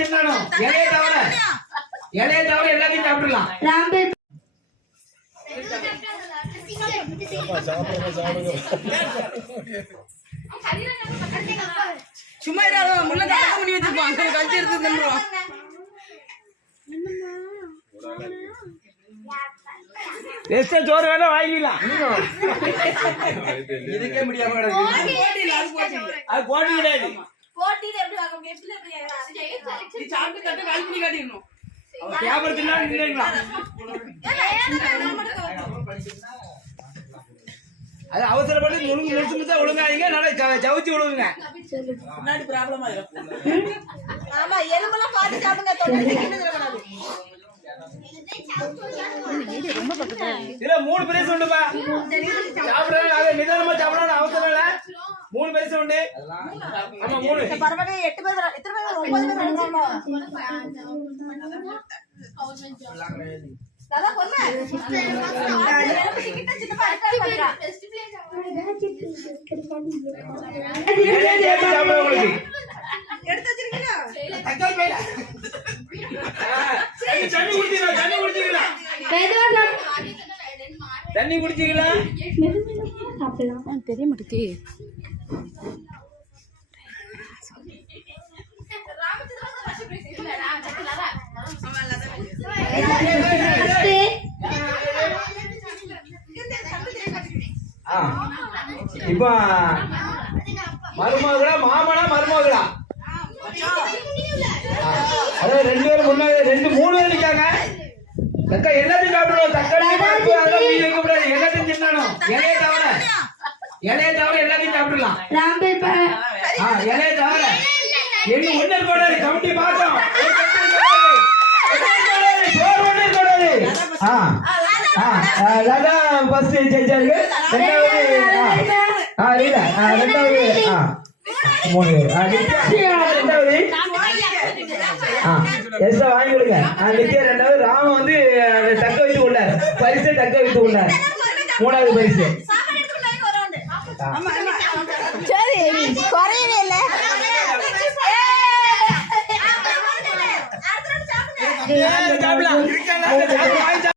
இலைய தவிர இலைய தவிர எல்லாத்தையும் சாப்பிடலாம். சும்மா முள்ள பண்ணி வச்சிருப்பான். கழிச்சு எடுத்து சோறு வேணா வாங்கிக்கலாம். இதுக்கே முடியாம கிடக்கு. போட்டியில. அது போட்டியில. சாப்பிட்டு தட்டு கால் பண்ணி காட்டிடணும் வியாபாரம் அது அவசரப்பட்டு முழுங்கு முடிச்சு முடிச்சா ஒழுங்காதீங்க நல்லா ச- சவுச்சு விழுங்குங்க முன்னாடி ப்ராப்ளம் ஆயிரும் ஆமா எலும்பெல்லாம் பார்த்து சாப்பிடுங்க. தொண்டை மூணு பிரைஸ் உண்டுப்பா அது நிதானமா சாப்பிடணும் அவசரம் இல்ல உண்டு ஆமா மூணு பரவாயில்ல எட்டு பேர் எத்தனை? ஒன்பது? தாதா, எடுத்து வச்சிருக்கீங்களா? தக்காளி பையில. தண்ணி குடிச்சீங்களா தண்ணி. தண்ணி தெரிய மாட்டேங்குது. இப்ப மருமகளா மாமனா மருமகளா? அதாவது ரெண்டு பேரும் முன்னாடி ரெண்டு மூணு பேர் இருக்காங்க அக்கா எல்லாத்தையும் சாப்பிடணும் தக்காளி பருப்பு அதெல்லாம் வைக்க கூடாது எல்லாத்தையும் தின்னணும் இலைய தவிர இலைய தவிர எல்லாத்தையும் சாப்பிடலாம் ராம்பேல் இலைய தவிர என்ன ஒண்ணு கூடாது கமிட்டி பார்த்தோம் ஒரு கமிட்டி கூடாது. ராதா ஃபர்ஸ்ட் ஜெயிச்சாங்க ரெண்டாவது ஆ ஆ இல்ல ஆ ரெண்டாவது ஆ மூணு பேர். ரெண்டாவது. ஆ எஸ்டா வாங்கி கொடுங்க. நித்யா ரெண்டாவது. ராம வந்து தக்க வைத்து கொண்டார். பரிசை தக்க வைத்து கொண்டார். மூணாவது பரிசு. ஆமா. சரி குறையவே இல்ல. ஏய்,